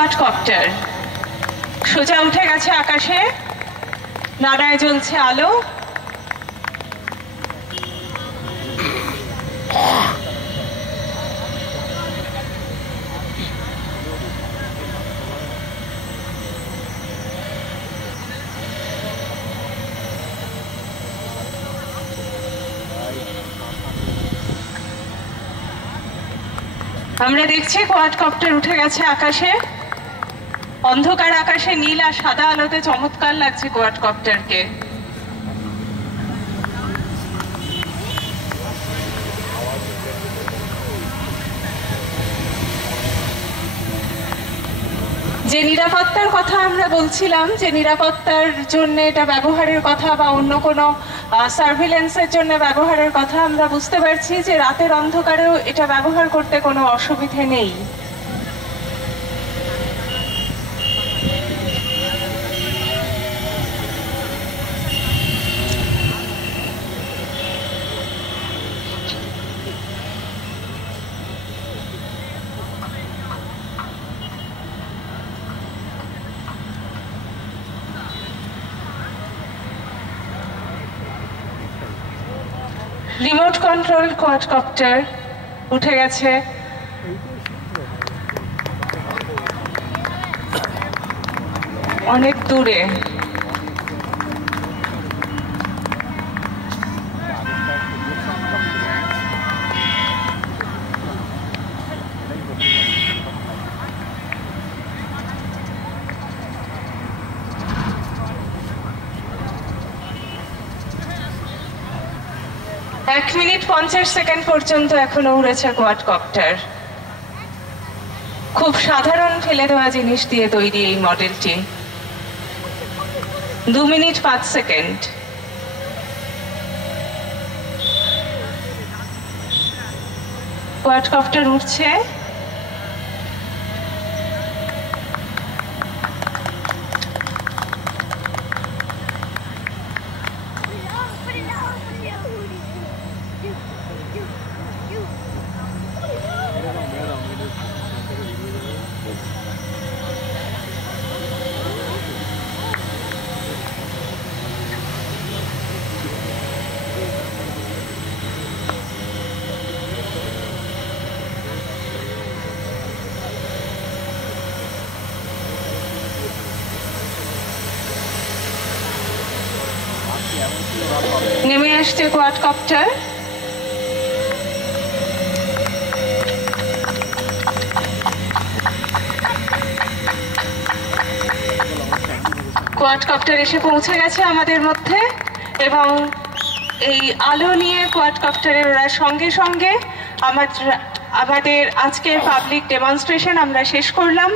Quadcopter সোজা উঠে গেছে আকাশে, নাড়ায় জ্বলছে আলো। আমরা দেখছি কোয়াডকপ্টার উঠে গেছে আকাশে। অন্ধকার আকাশে নীল আর সাদা আলোতে চমৎকার লাগছে কোয়াডকপ্টারকে। যে নিরাপত্তার কথা আমরা বলছিলাম, যে নিরাপত্তার জন্য এটা ব্যবহারের কথা বা অন্য কোনো সার্ভিলেন্সের জন্য ব্যবহারের কথা, আমরা বুঝতে পারছি যে রাতের অন্ধকারেও এটা ব্যবহার করতে কোনো অসুবিধে নেই। রিমোট কন্ট্রোল কোয়াডকপ্টার উঠে গেছে অনেক দূরে। এক মিনিট 50 সেকেন্ড পর্যন্ত এখনো উড়েছে কোয়াডকপ্টার। খুব সাধারণ ফেলে দেওয়া জিনিস দিয়ে তৈরি এই মডেলটি। 2 মিনিট 5 সেকেন্ড। কোয়াডকপ্টার উঠছে। নেমে আসছে কোয়াডকপ্টার। কোয়াডকপ্টার এসে পৌঁছে গেছে আমাদের মধ্যে এবং এই আলো নিয়ে কোয়াডকপ্টারের ওড়ার সঙ্গে সঙ্গে আমাদের আজকের পাবলিক ডেমনস্ট্রেশন আমরা শেষ করলাম।